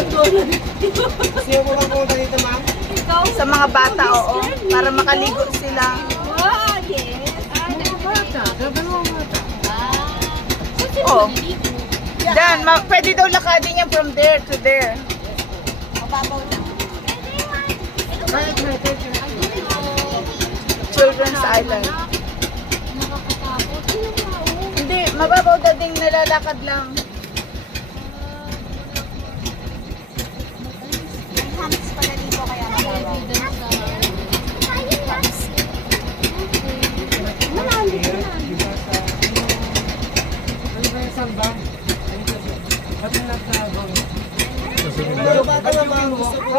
Sino po bang pumunta dito, ma'am? Sa mga bata, oo. Para makaligo sila. Ah, yes. Mga bata, dalawang bata. Oo. Dan, pwede daw lakadin yan from there to there. Mababaw lang. Bakit natin? Children's Island. Nakakatakot. Hindi, mababaw daw ding nalalakad lang. May hands pala dito kaya mababaw. Ano ba yung samba? Ba't yung nasa bang? Susunod na. Yung bata naman gusto ko